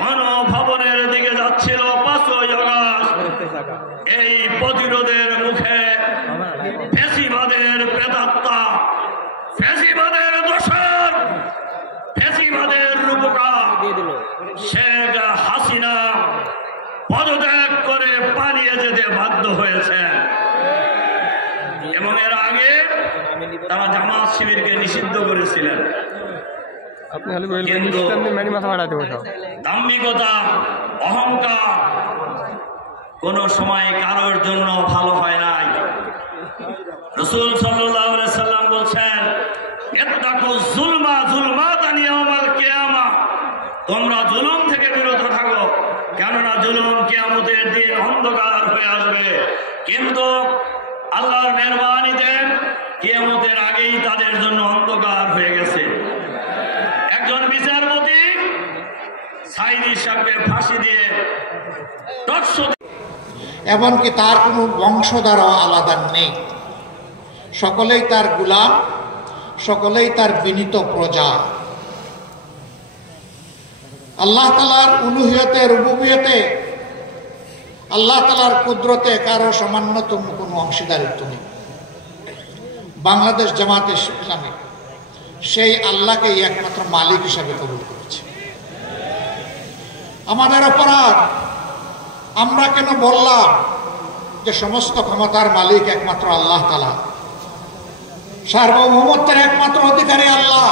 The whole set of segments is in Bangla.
গণভবনের দিকে যাচ্ছিল 5ই আগস্ট। এই প্রতিরোধের মুখে ফ্যাসিবাদের প্রেতাত্মা, ফ্যাসিবাদের দোসর, ফ্যাসিবাদের রূপকার শেখ হাসিনা পদত্যাগ করে পালিয়ে যেতে বাধ্য হয়েছে। এবং এর আগে তারা জামাত শিবিরকে নিষিদ্ধ করেছিলেন। কিন্তু দাম্ভিকতা, অহংকার কোন সময় কারোর জন্য ভালো হয় নাই। রাসূল সাল্লাল্লাহু আলাইহি সাল্লাম বলছেন, ইত্তাকু যুলমা যুলমাতান ইয়াউমাল কিয়ামা, তোমরা জুলুম থেকে বিরত থাকো, কেননা জুলুম কিয়ামতের দিন অন্ধকার হয়ে আসবে। কিন্তু আল্লাহর মেহেরবানিতে কিয়ামতের আগেই তাদের জন্য অন্ধকার হয়ে গেছে। একজন বিচারপতি সাইদি সাহেবকে ফাঁসি দিয়ে এমনকি তার কোনো বংশধারা আলাদা নেই, সকলেই তার গোলাম, সকলেই তার বিনীত প্রজা। আল্লাহ তাআলার উলুহিয়তে, রুবুবিয়তে, আল্লাহ তাআলার কুদরতে কারো সামান্যতম কোনো অংশীদারিত্ব নেই। বাংলাদেশ জামাতে ইসলামী সেই আল্লাহকে একমাত্র মালিক হিসাবে কবুল করেছে। আমাদের অপরাধ, আমরা কেন বললাম যে সমস্ত ক্ষমতার মালিক একমাত্র আল্লাহ তাআলা, সার্বভৌমত্বের একমাত্র অধিকারী আল্লাহ।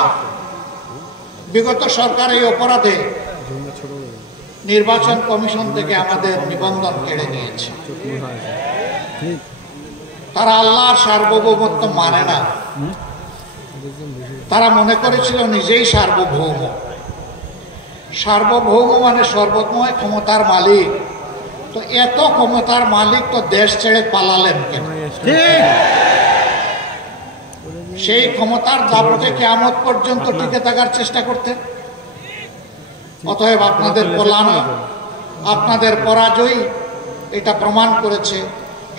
বিগত সরকার এই অপরাধে নির্বাচন কমিশন থেকে আমাদের নিবন্ধন কেড়ে নিয়েছে। তারা আল্লাহর সার্বভৌমত্ব মানে না, তারা মনে করেছিল নিজেই সার্বভৌম। সার্বভৌম মানে সর্বময় ক্ষমতার মালিক। তো এত ক্ষমতার মালিক তো দেশ ছেড়ে পালালেন কেন? সেই ক্ষমতার দাপটে কিয়ামত পর্যন্ত টিকে থাকার চেষ্টা করতে। অতএব আপনাদের কল্যাণ, আপনাদের পরাজয় এটা প্রমাণ করেছে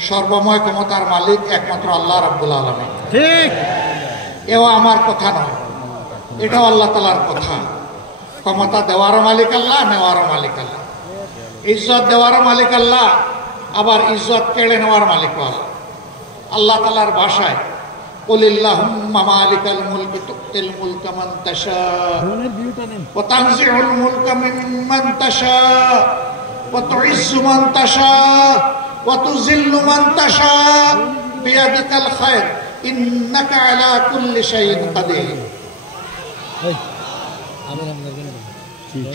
সর্বময় ক্ষমতার মালিক একমাত্র আল্লাহ রাব্বুল আলামিন। ঠিক, এও আমার কথা নয়, এটাও আল্লাহ তাআলার কথা। ক্ষমতা দেওয়ারও মালিক আল্লাহ, নেওয়ারও মালিক আল্লাহ। ইজ্জত দেওয়ারও মালিক আল্লাহ, আবার ইজ্জত কেড়ে নেওয়ার মালিক আল্লাহ। আল্লাহ তাআলার ভাষায় কুলিল্লাহুম্মা মালিকাল মুলকি তুতিল মুলকা মান তাশা ওয়া তানজিউল মুলকা মিম্মান তাশা ওয়া তুইজ্জু মান তাশা ওয়া তুযিল্লু মান তাশা বিয়াদিকাল খায়র ইন্নাকা আলা কুল্লি শাইইন কাদির।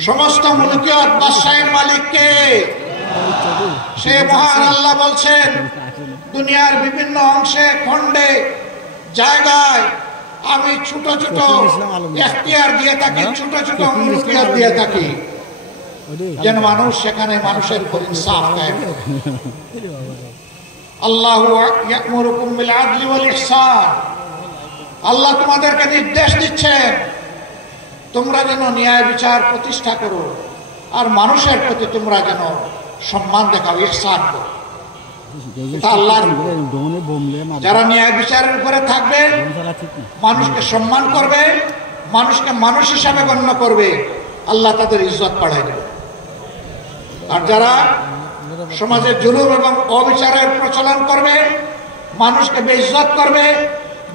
সমস্ত মুলকিয়ত বাদশাহের মালিক কে? সে মহান আল্লাহ বলছেন, দুনিয়ার বিভিন্ন অংশে, খণ্ডে, জায়গায় আমি ছোট ছোট এখতিয়ার দিয়ে থাকি, ছোট ছোট মুলকিয়ত দিয়ে থাকি, যেন মানুষ সেখানে মানুষের উপর ইনসাফ কায়েম করে। আল্লাহু ইয়া'মুরুকুম বিল আদলি ওয়াল ইহসান, আল্লাহ তোমাদেরকে নির্দেশ দিচ্ছেন তোমরা যেন ন্যায় বিচার প্রতিষ্ঠা করো, আর মানুষের প্রতি তোমরা যেন সম্মান দেখাও, ইহসান করো। যারা ন্যায় বিচারের উপরে থাকবে, মানুষকে সম্মান করবে, মানুষকে মানুষ হিসাবে গণ্য করবে, আল্লাহ তাদের ইজ্জত বাড়ায় দেবে। আর যারা সমাজে জুলুম এবং অবিচারের প্রচলন করবে, মানুষকে বেইজ্জত করবে,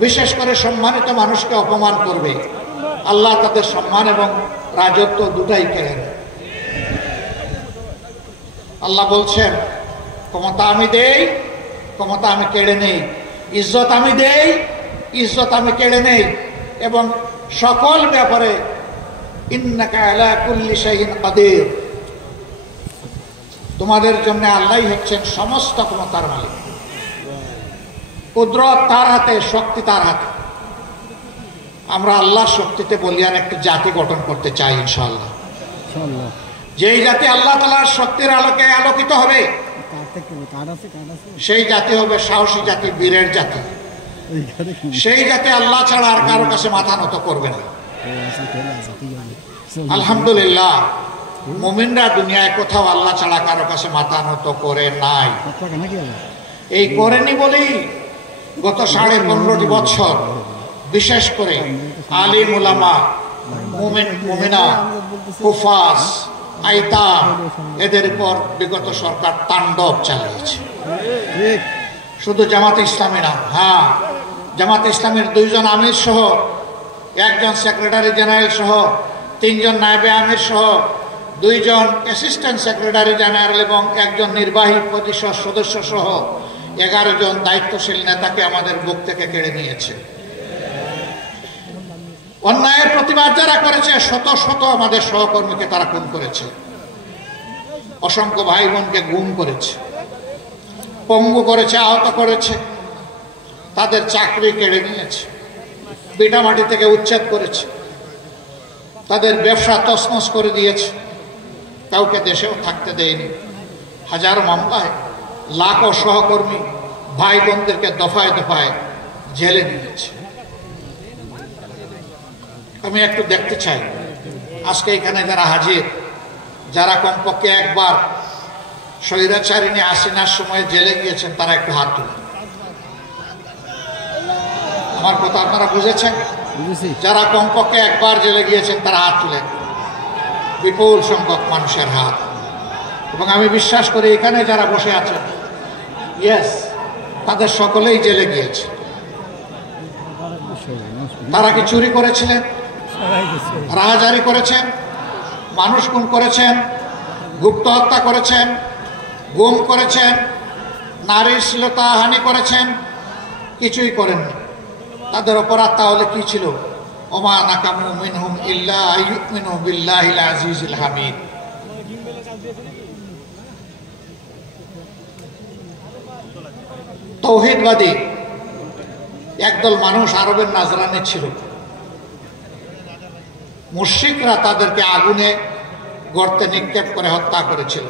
বিশেষ করে সম্মানিত মানুষকে অপমান করবে, আল্লাহ তাদের সম্মান এবং রাজত্ব দুটাই কেড়ে নেয়। আল্লাহ বলছেন, ক্ষমতা আমি দেই, ক্ষমতা আমি কেড়ে নেই, ইজ্জত আমি দেই, ইজ্জত আমি কেড়ে নেই, এবং সকল ব্যাপারে ইন্নাকা আলা কুল্লি শাইইন কাদির, তোমাদের জন্য আল্লাহই হচ্ছেন সমস্ত ক্ষমতার মালিক। কুদরত তার হাতে, শক্তি তার হাতে। আমরা আল্লাহর শক্তিতে বলিয়ান একটি জাতি গঠন করতে চাই ইনশাআল্লাহ। যেই জাতি আল্লাহ তাআলার শক্তির আলোকে আলোকিত হবে, সেই জাতি হবে সাহসী জাতি, বীরের জাতি। সেই জাতি আল্লাহ ছাড়া আর কারো কাছে মাথা নত করবে না। আলহামদুলিল্লাহ, মুমিনরা দুনিয়ায় কোথাও আল্লাহ ছাড়া কারো কাছে মাথা নত করে নাই। এই করেনি বলেই গত 15.5 বছর বিশেষ করে আলিম উলামা, মুমিন মুমিনা, হুফাজ, আইতাম, এদের উপর বিগত সরকার তাণ্ডব চালিয়েছে। শুধু জামাতে ইসলামী না, হ্যাঁ, জামাতে ইসলামের 2 জন আমির সহ, 1 জন সেক্রেটারি জেনারেল সহ, 3 জন নায়েবে আমির সহ, 2 জন অ্যাসিস্ট্যান্ট সেক্রেটারি জেনারেল এবং 1 জন নির্বাহী পরিষদ সদস্য সহ 11 জন দায়িত্বশীল নেতাকে আমাদের বুক থেকে কেড়ে নিয়েছে। অন্যায়ের প্রতিবাদ যারা করেছে, শত শত আমাদের সহকর্মীকে তারা খুন করেছে, অসংখ্য ভাই বোনকে গুম করেছে, পঙ্গু করেছে, আহত করেছে, তাদের চাকরি কেড়ে নিয়েছে, ভিটামাটি থেকে উচ্ছেদ করেছে, তাদের ব্যবসা তছনছ করে দিয়েছে, কাউকে দেশেও থাকতে দেয়নি। হাজারো মামলায় লাখো সহকর্মী ভাই বোনদেরকে দফায় দফায় জেলে দিয়েছে। আমি একটু দেখতে চাই আজকে এখানে যারা হাজির, যারা কমপক্ষে একবার স্বৈরাচারিণী হাসিনার সময় জেলে গিয়েছেন, তারা একটু হাত তুলেন। আমার কথা আপনারা বুঝেছেন? যারা কমপক্ষে একবার জেলে গিয়েছেন তারা হাত তুলেন। বিপুল সংখ্যক মানুষের হাত। এবং আমি বিশ্বাস করি এখানে যারা বসে আছেন, ইয়েস, তাদের সকলেই জেলে গিয়েছে। তারা কি চুরি করেছিলেন, রাহাজারি করেছেন, মানুষ খুন করেছেন, গুপ্ত হত্যা করেছেন, গুম করেছেন, নারীর শ্লীলতাহানি করেছেন? কিছুই করেননি। তাদের অপরাধ তাহলে কি ছিল? ওমা নাকামু মিনহুম ইল্লা আইয়ুমিনু বিল্লাহিল আজিজিল হামিদ। তৌহিদবাদী একদল মানুষ আরবের নাজরানি ছিল। মুশরিকরা তাদেরকে আগুনে গর্তে নিক্ষেপ করে হত্যা করেছিল।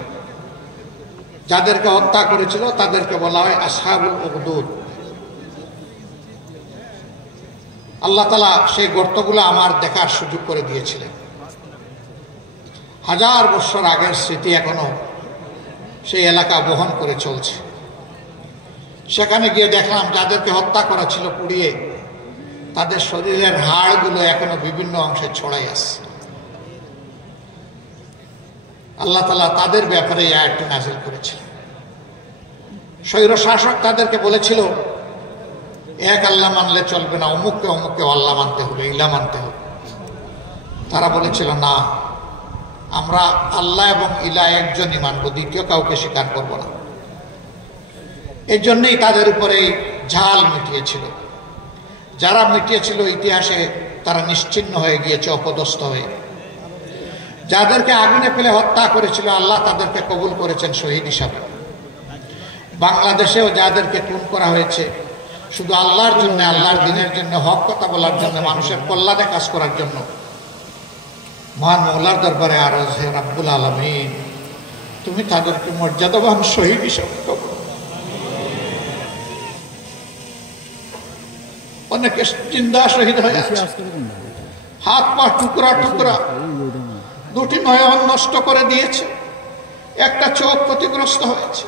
যাদেরকে হত্যা করেছিল তাদেরকে বলা হয় আসহাবুল উখদুদ। আল্লাহ তাআলা সেই গর্তগুলো আমার দেখার সুযোগ করে দিয়েছিলেন। 1000 বছর আগের স্মৃতি এখনো সেই এলাকা বহন করে চলছে। সেখানে গিয়ে দেখলাম যাদেরকে হত্যা করা ছিল পুড়িয়ে, তাদের শরীরের হাড়গুলো এখনো বিভিন্ন অংশে ছড়াই আছে। আল্লাহ তাআলা তাদের ব্যাপারে এই আয়াতটি নাযিল করেছিলেন। স্বৈর শাসক তাদেরকে বলেছিল, এক আল্লাহ মানলে চলবে না, অমুককে অমুককে আল্লাহ মানতে হবে, ইলা মানতে হবে। তারা বলেছিল, না, আমরা আল্লাহ এবং ইলা একজনই মানব, দ্বিতীয় কাউকে স্বীকার করব না। এই জন্যই তাদের উপরে ঝাল মিটিয়েছিল। যারা মিটিয়েছিল ইতিহাসে তারা নিশ্চিহ্ন হয়ে গিয়েছে, অপদস্থ হয়ে। যাদেরকে আগুনে ফেলে হত্যা করেছিল আল্লাহ তাদেরকে কবুল করেছেন শহীদ হিসাবে। বাংলাদেশেও যাদেরকে খুন করা হয়েছে শুধু আল্লাহর জন্য, আল্লাহর দিনের জন্য, হক কথা বলার জন্য, মানুষের কল্যাণে কাজ করার জন্য, মহান মওলার দরবারে আরজ হে রাব্বুল আলামিন, তুমি তাদেরকে মর্যাদাবান শহীদ হিসাবে কবুল। অনেকে জিন্দা শহীদ হয়ে আছে, হাত পা টুকরা টুকরা, 2টি নয়ন নষ্ট করে দিয়েছে, একটা চোখ ক্ষতিগ্রস্ত হয়েছে।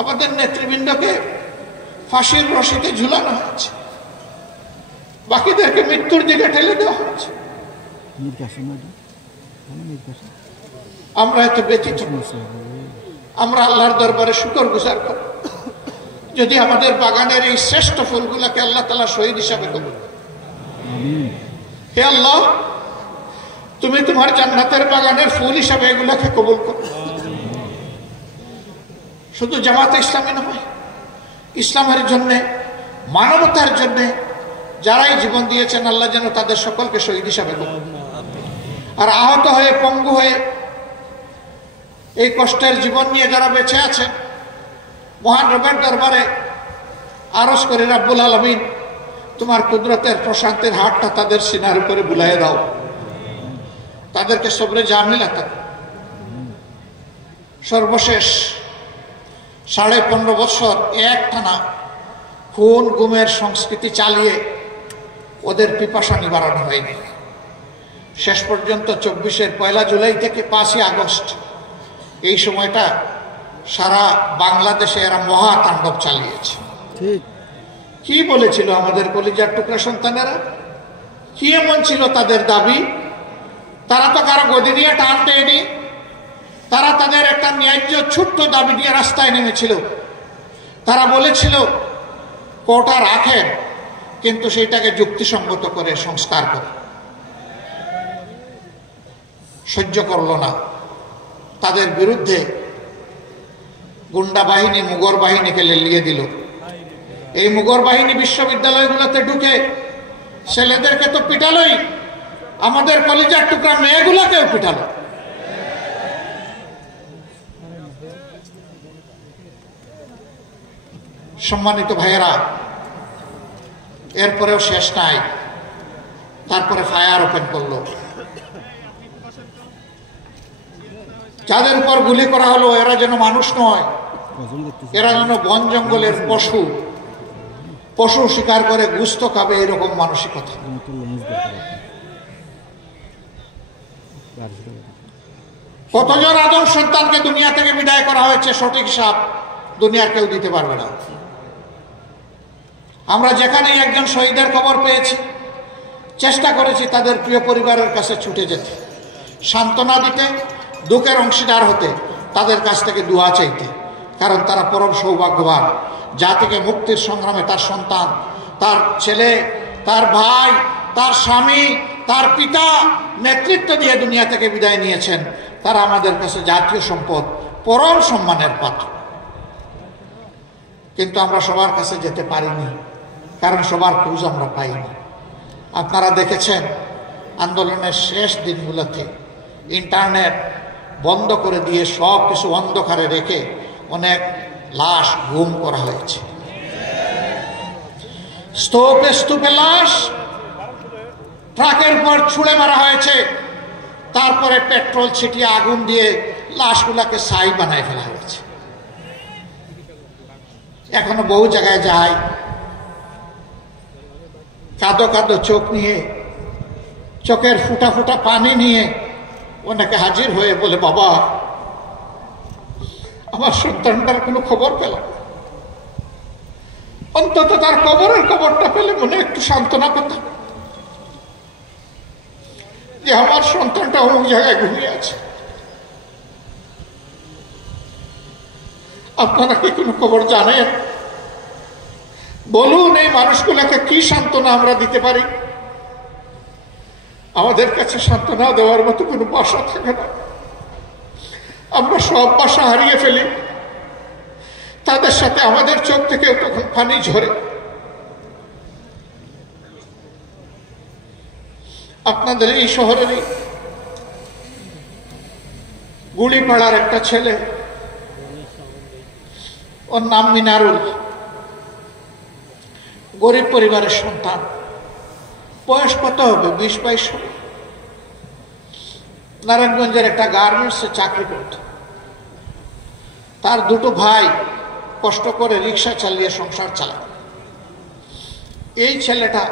আমাদের নেতৃবৃন্দকে ফাঁসির রশিতে ঝুলানো হয়েছে, বাকিদেরকে মৃত্যুর দিকে ঠেলে দেওয়া হয়েছে। আমরা এত ব্যতীত, আমরা আল্লাহর দরবারে শুকর গুজার করব যদি আমাদের বাগানের এই শ্রেষ্ঠ ফুলগুলোকে আল্লাহ তাআলা শহীদ হিসাবে কবুল করেন। হে আল্লাহ, তুমি তোমার জান্নাতের বাগানের ফুল হিসাবে এগুলোকে কবুল করো। শুধু জামাতে ইসলামী নয়, ইসলামের জন্য, মানবতার জন্য যারাই জীবন দিয়েছেন আল্লাহ যেন তাদের সকলকে শহীদ হিসাবে কবুল করেন। আর আহত হয়ে, পঙ্গু হয়ে, এই কষ্টের জীবন নিয়ে যারা বেঁচে আছেন, মহান রবের দরবারে আরজ করে রাব্বুল আলামিন তোমার কুদরতের প্রশান্তির হাতটা তাদের সিনার উপরে বুলাইয়ে দাও, তাদেরকে সবরে জামিলা দাও। সর্বশেষ 15.5 বছর একটানা খুন গুমের সংস্কৃতি চালিয়ে ওদের পিপাসা নিবারণ হয়নি। শেষ পর্যন্ত 24-এর 1 জুলাই থেকে 5ই আগস্ট এই সময়টা সারা বাংলাদেশে এরা মহাতাণ্ডব চালিয়েছে। কি বলেছিল আমাদের কলিজার টুকরা সন্তানেরা? কি এমন ছিল তাদের দাবি? তারা তো কারো গদি নিয়ে টান দেয়নি, তারা তাদের একটা ন্যায্য ছোট্ট দাবি নিয়ে রাস্তায় নেমেছিল। তারা বলেছিল কোটা রাখেন, কিন্তু সেইটাকে যুক্তিসঙ্গত করে সংস্কার করে। সহ্য করল না, তাদের বিরুদ্ধে গুন্ডা বাহিনী মুগর বাহিনীকে লেলিয়ে দিল। এই মুগর বাহিনী বিশ্ববিদ্যালয়গুলোতে ঢুকে ছেলেদেরকে তো পিটালই, আমাদের কলেজের টুকরা মেয়েগুলোকেও পিটালো। সম্মানিত ভাইয়েরা, এরপরেও শেষ নাই, তারপরে ফায়ার ওপেন করলো। যাদের উপর গুলি করা হলো এরা যেন মানুষ নয়, এরা যেন বন জঙ্গলের পশু, পশু শিকার করে গুস্ত খাবে, এরকম মানসিকতা। কতজন আদম সন্তানকে দুনিয়া থেকে বিদায় করা হয়েছে সঠিক হিসাব দুনিয়ার কেউ দিতে পারবে না। আমরা যেখানেই একজন শহীদের খবর পেয়েছি চেষ্টা করেছি তাদের প্রিয় পরিবারের কাছে ছুটে যেতে, সান্ত্বনা দিতে, দুঃখের অংশীদার হতে, তাদের কাছ থেকে দোয়া চাইতে। কারণ তারা পরম সৌভাগ্যবান, জাতিকে মুক্তির সংগ্রামে তার সন্তান, তার ছেলে, তার ভাই, তার স্বামী, তার পিতা নেতৃত্ব দিয়ে দুনিয়া থেকে বিদায় নিয়েছেন। তারা আমাদের কাছে জাতীয় সম্পদ, পরম সম্মানের পাত্র। কিন্তু আমরা সবার কাছে যেতে পারিনি, কারণ সবার খোঁজ আমরা পাইনি। আপনারা দেখেছেন আন্দোলনের শেষ দিনগুলোতে ইন্টারনেট বন্ধ করে দিয়ে সব কিছু অন্ধকারে রেখে অনেক লাশ গুম করা হয়েছে। স্তূপে স্তূপে লাশ ট্রাকের উপর ছুঁড়ে মারা হয়েছে, তারপরে পেট্রোল ছিটিয়ে আগুন দিয়ে লাশগুলাকে ছাই বানায় ফেলা হয়েছে। এখনো বহু জায়গায় যায়, কাঁদো কাঁদো চোখ নিয়ে, চোখের ফুটা ফুটা পানি নিয়ে ওনাকে হাজির হয়ে বলে, বাবা আমার সন্তানটার কোনো খবর পেলাম, অন্তত তার কবরের খবরটা পেলে মনে একটু সান্ত্বনা পেতাম যে আমার সন্তানটা অমুক জায়গায় ঘুমিয়ে আছে। আপনারা কি কোনো খবর জানেন? বলুন, এই মানুষগুলোকে কি সান্ত্বনা আমরা দিতে পারি? আমাদের কাছে সান্ত্বনা দেওয়ার মতো কোনো ভাষা থাকে না। আমরা সব ভাষা হারিয়ে ফেলি, তাদের সাথে আমাদের চোখ থেকেও তখন পানি ঝরে। আপনাদের এই শহরেরই গুলিপাড়ার একটা ছেলে, ওর নাম মিনারুল, গরিব পরিবারের সন্তান, বয়স কত হবে, 20-22 হবে। নারায়ণগঞ্জের একটা গার্মেন্টসে চাকরি করত। তার দুটো ভাই কষ্ট করে রিক্সা চালিয়ে সংসার চালায়। এই ছেলেটা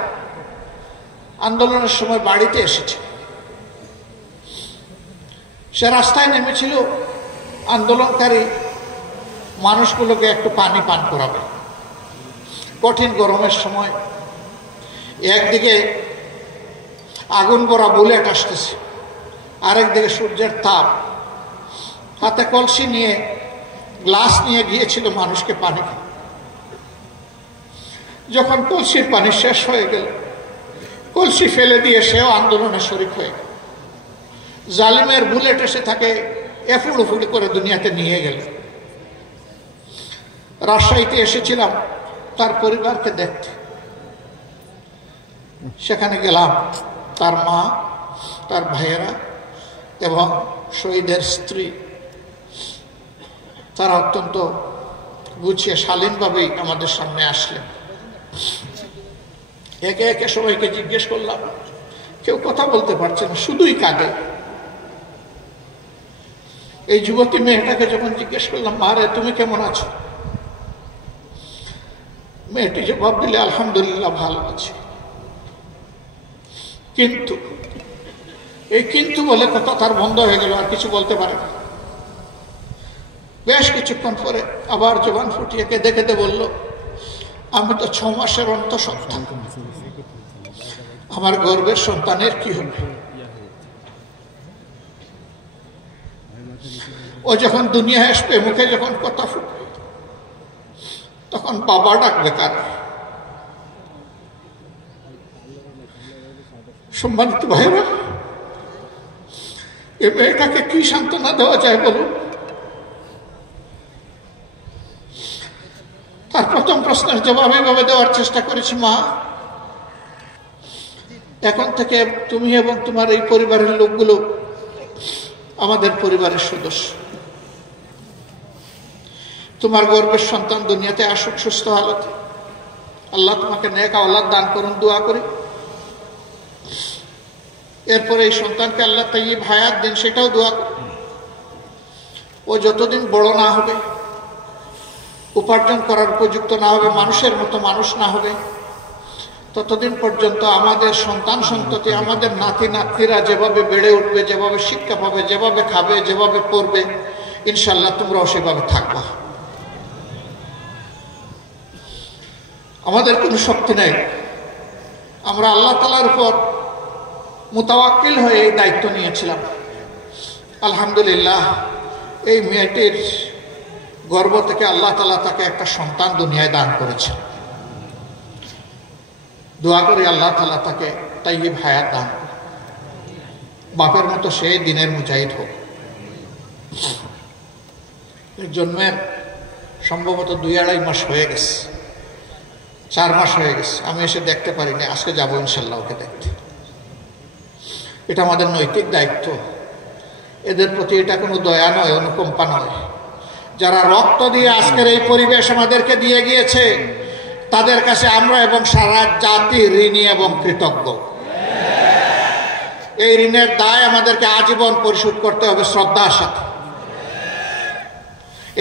আন্দোলনের সময় বাড়িতে এসেছে। সে রাস্তায় নেমেছিল আন্দোলনকারী মানুষগুলোকে একটু পানি পান করাবে। কঠিন গরমের সময় একদিকে আগুন ভরা বুলেট আসতেছে, আরেকদিকে সূর্যের তাপ। হাতে কলসি নিয়ে, গ্লাস নিয়ে গিয়েছিল মানুষকে পানি। যখন কলসির পানি শেষ হয়ে গেল, কলসি ফেলে দিয়ে সেও আন্দোলনে শরিক হয়ে গেল। জালিমের বুলেট এসে তাকে এফুড় উফুড়ি করে দুনিয়াতে নিয়ে গেল। রাজশাহীতে এসেছিলাম তার পরিবারকে দেখতে। সেখানে গেলাম, তার মা, তার ভাইয়েরা এবং শহীদের স্ত্রী, তারা অত্যন্ত গুছিয়ে শালীনভাবেই আমাদের সামনে আসলেন। একে একে সবাইকে জিজ্ঞেস করলাম, কেউ কথা বলতে পারছে না, শুধুই কাঁদে। এই যুবতী মেয়েটাকে যখন জিজ্ঞেস করলাম, মা রে তুমি কেমন আছো, মেয়েটি জবাব দিলে, আলহামদুলিল্লাহ ভালো আছে। কিন্তু এই কিন্তু বলে কথা তার বন্ধ হয়ে গেল, আর কিছু বলতে পারে না। বেশ কিছুক্ষণ পরে আবার জবান ফুটিয়ে কেঁদে কেঁদে বলল, আমি তো 6 মাসের সন্তান, আমার গর্বের সন্তানের কি হবে? ও যখন দুনিয়ায় আসবে, মুখে যখন কথা ফুটবে, তখন বাবা ডাকবে কার? সম্মানিত ভাইরা, এ মেয়েটাকে কি সান্ত্বনা দেওয়া যায় বলুন? তার প্রথম প্রশ্নের জবাব এইভাবে দেওয়ার চেষ্টা করেছি, মা, এখন থেকে তুমি এবং তোমার এই পরিবারের লোকগুলো আমাদের পরিবারের সদস্য। তোমার গর্বের সন্তান দুনিয়াতে আসুক সুস্থ হালতে, আল্লাহ তোমাকে নেক আওলাদ দান করুন, দোয়া করি। এরপরে এই সন্তানকে আল্লাহ তাইয়্যিব হায়াত দিন, সেটাও দোয়া করি। ও যতদিন বড় না হবে, উপার্জন করার উপযুক্ত না হবে, মানুষের মতো মানুষ না হবে, ততদিন পর্যন্ত আমাদের সন্তান সন্ততি, আমাদের নাতি নাতনিরা যেভাবে বেড়ে উঠবে, যেভাবে শিক্ষা পাবে, যেভাবে খাবে, যেভাবে পড়বে, ইনশাল্লাহ তোমরাও সেভাবে থাকবা। আমাদের কোনো শক্তি নেই, আমরা আল্লাহ তাআলার উপর মুতাওয়াক্কিল হয়ে এই দায়িত্ব নিয়েছিলাম। আলহামদুলিল্লাহ, এই মেয়েটির গর্ভ থেকে আল্লাহ তাআলা তাকে একটা সন্তান দুনিয়ায় দান করেছেন। দোয়া করি আল্লাহ তাআলা তাকে তাইয়্যিব হায়াত দান করুন, বাপের মতো সে দিনের মুজাহিদ হোক। জন্মের সম্ভবত 2-2.5 মাস হয়ে গেছে, 4 মাস হয়ে গেছে। আমি এসে দেখতে পারিনি, আজকে যাবো ইনশাল্লাহ ওকে দেখতে। এটা আমাদের নৈতিক দায়িত্ব। এদের প্রতি এটা কোনো দয়া নয়, অনুকম্পা নয়। যারা রক্ত দিয়ে আজকের এই পরিবেশ আমাদেরকে দিয়ে গিয়েছে, তাদের কাছে আমরা এবং সারা জাতি ঋণী এবং কৃতজ্ঞ। এই ঋণের দায় আমাদেরকে আজীবন পরিশোধ করতে হবে শ্রদ্ধার সাথে।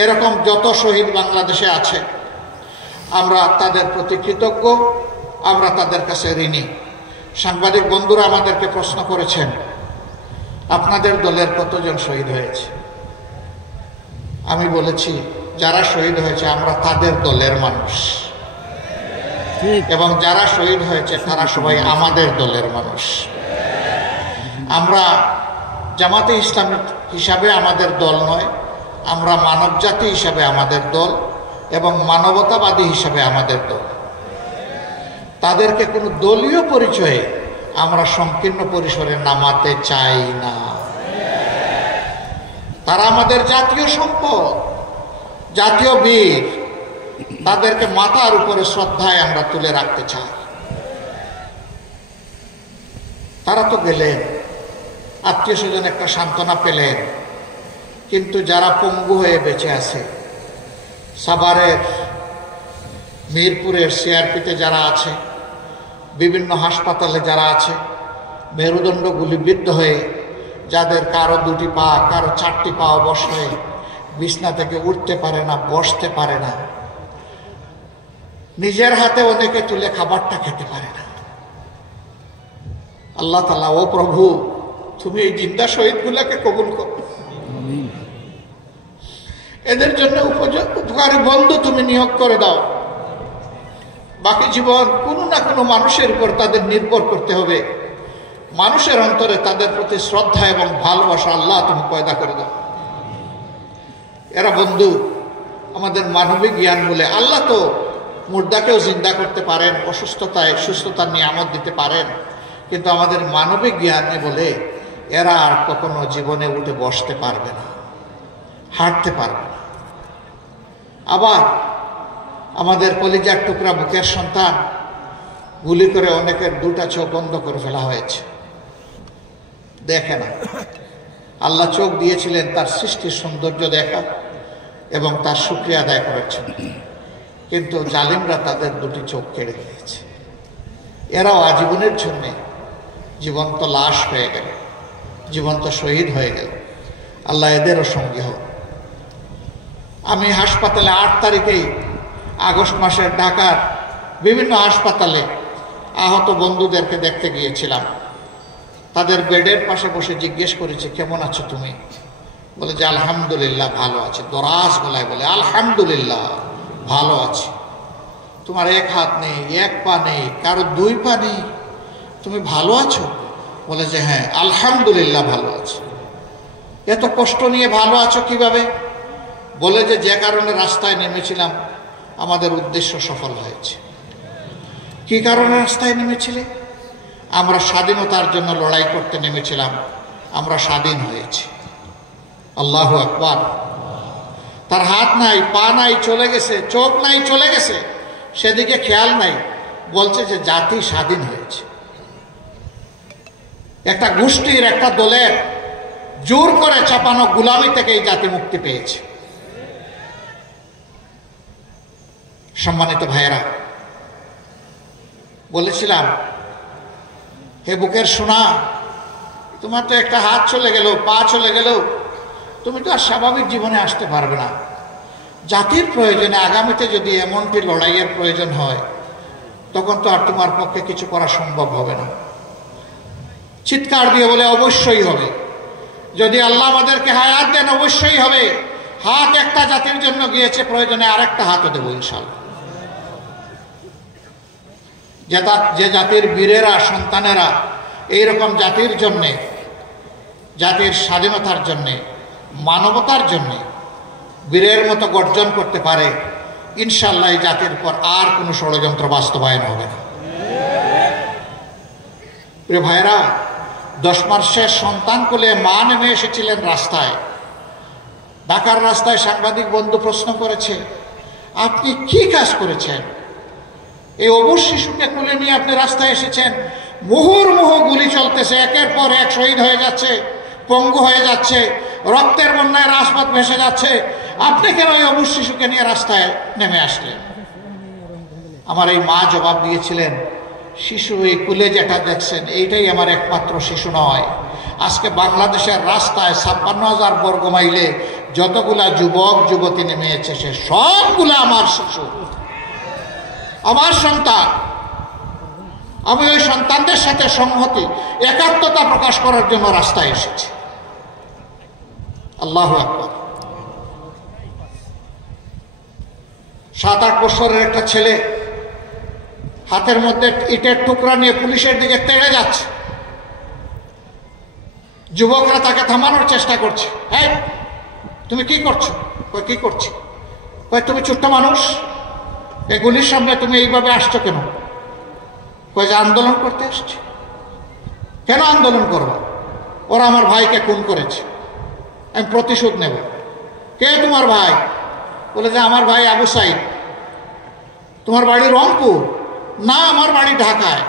এরকম যত শহীদ বাংলাদেশে আছে, আমরা তাদের প্রতি কৃতজ্ঞ, আমরা তাদের কাছে ঋণী। সাংবাদিক বন্ধুরা আমাদেরকে প্রশ্ন করেছেন, আপনাদের দলের কতজন শহীদ হয়েছে? আমি বলেছি, যারা শহীদ হয়েছে আমরা তাদের দলের মানুষ, এবং যারা শহীদ হয়েছে তারা সবাই আমাদের দলের মানুষ। আমরা জামাতে ইসলামী হিসাবে আমাদের দল নয়, আমরা মানব জাতি হিসাবে আমাদের দল, এবং মানবতাবাদী হিসাবে আমাদের দল। তাদেরকে কোনো দলীয় পরিচয়ে আমরা সংকীর্ণ পরিসরে নামাতে চাই না। তারা আমাদের জাতীয় সম্পদ, জাতীয় বীর। তাদেরকে মাথার উপরে শ্রদ্ধায় আমরা তুলে রাখতে চাই। তারা তো গেলেন, আত্মীয় স্বজন একটা সান্ত্বনা পেলেন, কিন্তু যারা পঙ্গু হয়ে বেঁচে আছে, সাভারের, মিরপুরের সিআরপিতে যারা আছে, বিভিন্ন হাসপাতালে যারা আছে, মেরুদণ্ড গুলিবিদ্ধ হয়ে, যাদের কারো 2টি পা, কারো 4টি পা অবশ হয়ে বিছনা থেকে উঠতে পারে না, বসতে পারে না, নিজের হাতে অনেকে তুলে খাবারটা খেতে পারে না। আল্লাহ তাআলা, ও প্রভু, তুমি এই জিন্দা শহীদগুলোকে কবুল করো। এদের জন্য উপকারী বন্ধু তুমি নিয়োগ করে দাও। বাকি জীবন কোনো না কোনো মানুষের উপর তাদের নির্ভর করতে হবে। মানুষের অন্তরে তাদের প্রতি শ্রদ্ধা এবং ভালোবাসা আল্লাহ তুমি পয়দা করে দাও। এরা বন্ধু আমাদের মানবিক জ্ঞান বলে। আল্লাহ তো মুর্দাকেও জিন্দা করতে পারেন, অসুস্থতায় সুস্থতার নিয়ামত দিতে পারেন, কিন্তু আমাদের মানবিক জ্ঞানে বলে এরা আর কখনো জীবনে উঠে বসতে পারবে না, হাঁটতে পারবে না। আবার আমাদের কলিজার টুকরা বুকের সন্তান, গুলি করে অনেকের 2টা চোখ বন্ধ করে ফেলা হয়েছে, দেখে না। আল্লাহ চোখ দিয়েছিলেন তার সৃষ্টির সৌন্দর্য দেখা এবং তার শুকরিয়া আদায় করেছেন, কিন্তু জালিমরা তাদের 2টি চোখ কেড়ে নিয়েছে। এরাও আজীবনের জন্যে জীবন্ত লাশ হয়ে গেল, জীবন্ত শহীদ হয়ে গেল। আল্লাহ এদেরও সঙ্গী হোক। আমি হাসপাতালে 8 তারিখেই আগস্ট মাসের ঢাকার বিভিন্ন হাসপাতালে আহত বন্ধুদেরকে দেখতে গিয়েছিলাম। তাদের বেডের পাশে বসে জিজ্ঞেস করেছি, কেমন আছো তুমি? বলে যে আলহামদুলিল্লাহ ভালো আছে। দরাজ গলায় বলে, আলহামদুলিল্লাহ ভালো আছে। তোমার 1 হাত নেই, 1 পা নেই, কারো 2 পা নেই, তুমি ভালো আছো? বলে যে হ্যাঁ আলহামদুলিল্লাহ ভালো আছে। এত কষ্ট নিয়ে ভালো আছো কিভাবে? বলে যে কারণে রাস্তায় নেমেছিলাম আমাদের উদ্দেশ্য সফল হয়েছে। কি কারণে রাস্তায় নেমেছিলে? আমরা স্বাধীনতার জন্য লড়াই করতে নেমেছিলাম, আমরা স্বাধীন হয়েছি। আল্লাহু আকবার। তার হাত নাই, পা নাই, চলে গেছে, চোখ নাই, চলে গেছে, সেদিকে খেয়াল নাই, বলছে যে জাতি স্বাধীন হয়েছে। একটা গোষ্ঠীর, একটা দলের জোর করে চাপানো গোলামি থেকে এই জাতি মুক্তি পেয়েছে। সম্মানিত ভাইয়েরা, বলেছিলাম হে বুকের সোনা, তোমার তো একটা হাত চলে গেল, পা চলে গেল, তুমি তো আর স্বাভাবিক জীবনে আসতে পারবে না। জাতির প্রয়োজনে আগামীতে যদি এমনটি লড়াইয়ের প্রয়োজন হয়, তখন তো আর তোমার পক্ষে কিছু করা সম্ভব হবে না। চিৎকার দিয়ে বলে অবশ্যই হবে। যদি আল্লাহ আমাদেরকে হায়াত দেন অবশ্যই হবে। হাত একটা জাতির জন্য গিয়েছে, প্রয়োজনে আরেকটা হাতও দেবো ইনশাআল্লাহ। যে জাতির বীরেরা, সন্তানেরা এইরকম জাতির জন্যে, জাতির স্বাধীনতার জন্যে, মানবতার জন্যে বীরের মতো গর্জন করতে পারে, ইনশাআল্লাহ এই জাতির পর আর কোনো ষড়যন্ত্র বাস্তবায়ন হবে না। প্রিয় ভাইরা, 10 মাসের সন্তান কোলে মা নেমে এসেছিলেন রাস্তায়। ঢাকার রাস্তায় সাংবাদিক বন্ধু প্রশ্ন করেছে, আপনি কি কাজ করেছেন? এই অবুঝ শিশুকে কোলে নিয়ে আপনি রাস্তায় এসেছেন, মুহুর্মুহু গুলি চলতেছে, একের পর এক শহীদ হয়ে যাচ্ছে, পঙ্গু হয়ে যাচ্ছে, রক্তের বন্যায় রাজপথ ভেসে যাচ্ছে, আপনি কেন ওই অবুঝ শিশুকে নিয়ে রাস্তায় নেমে আসলেন? আমার এই মা জবাব দিয়েছিলেন, শিশু এই কুলে যেটা দেখছেন এইটাই আমার একমাত্র শিশু নয়। আজকে বাংলাদেশের রাস্তায় 56,000 বর্গ মাইলে যতগুলা যুবক যুবতী নেমেছে, সে সবগুলা আমার শিশু, আমার সন্তান। আমি ওই সন্তানদের সাথে সংহতি, একাত্মতা প্রকাশ করার জন্য রাস্তায় এসেছি। আল্লাহু আকবার। 7-8 বছরের একটা ছেলে হাতের মধ্যে ইটের টুকরা নিয়ে পুলিশের দিকে তেড়ে যাচ্ছে। যুবকরা তাকে থামানোর চেষ্টা করছে। এই তুমি কি করছো? কই কি করছি? কই তুমি ছোট্ট মানুষ, এগুলির সামনে তুমি এইভাবে আসছো কেন? কই যে আন্দোলন করতে আসছি। কেন আন্দোলন করবো? ওরা আমার ভাইকে খুন করেছে, আমি প্রতিশোধ নেব। কে তোমার ভাই? বলে যে আমার ভাই আবু সাইদ। তোমার বাড়ি রংপুর? না, আমার বাড়ি ঢাকায়।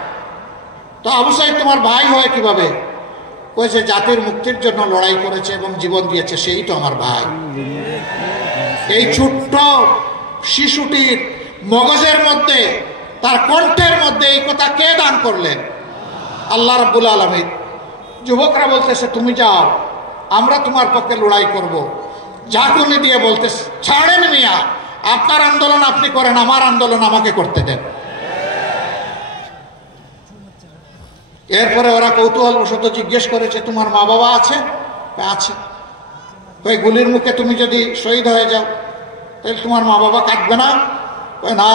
তো আবু সাইদ তোমার ভাই হয় কিভাবে? কয়েছে জাতির মুক্তির জন্য লড়াই করেছে এবং জীবন দিয়েছে, সেই তো আমার ভাই। এই ছোট্ট শিশুটির মগজের মধ্যে, তার কণ্ঠের মধ্যে এই কথা কে দান করলেন? আল্লাহ রাব্বুল আলামিন। যুবকরা বলতেছে তুমি যাও, আমরা তোমার পক্ষে লড়াই করব। ঝাঁকুনি দিয়ে বলতেছে ছাড়েন মিয়া, আপনার আন্দোলন আপনি করেন, আমার আন্দোলন আমাকে করতে দেন। এরপরে ওরা কৌতূহলবশত জিজ্ঞেস করেছে তোমার মা বাবা আছে? আছে। ওই গুলির মুখে তুমি যদি শহীদ হয়ে যাও তাহলে তোমার মা বাবা কাঁদবে না? না,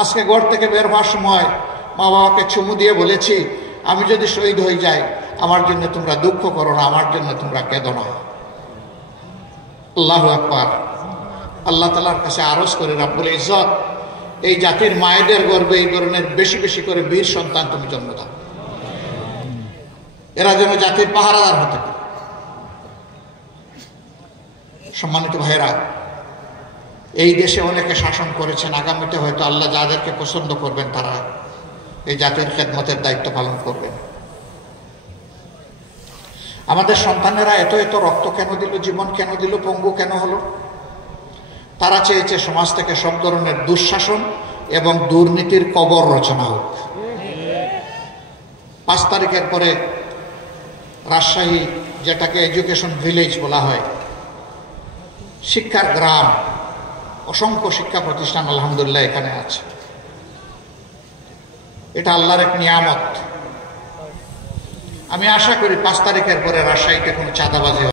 আজকে ঘর থেকে বের হওয়ার সময় মা বাবাকে চুমু দিয়ে বলেছি, আমি যদি শহীদ হয়ে যাই আমার জন্য তোমরা দুঃখ করো না, আমার জন্য তোমরা কেঁদো না। আল্লাহু আকবার। আল্লাহ তাআলার কাছে আরজ করে রাব্বুল ইজ্জত এই জাতির মায়েদের গর্ভে এই ধরনের বেশি বেশি করে বীর সন্তান তুমি জন্ম দাও, এরা যেন জাতির পাহারাদার হতে পারে। সম্মানিত ভাইয়েরা, এই দেশে অনেকে শাসন করেছেন, আগামীতে হয়তো আল্লাহ যাদেরকে পছন্দ করবেন তারা এই জাতির খেদমতের দায়িত্ব পালন করবেন। আমাদের সন্তানেরা এত এত রক্ত কেন দিল, জীবন কেন দিল, পঙ্গু কেন হলো? তারা চেয়েছে সমাজ থেকে সব ধরনের দুঃশাসন এবং দুর্নীতির কবর রচনা হোক। 5 তারিখের পরে রাজশাহী, যেটাকে এডুকেশন ভিলেজ বলা হয়, শিক্ষার গ্রাম, অসংখ্য শিক্ষা প্রতিষ্ঠান আলহামদুলিল্লাহ এখানে আছে। এটা আল্লাহর এক নিয়ামত। আমি আশা করি 5 তারিখের পরে রাজশাহীতে কোনো চাঁদাবাজি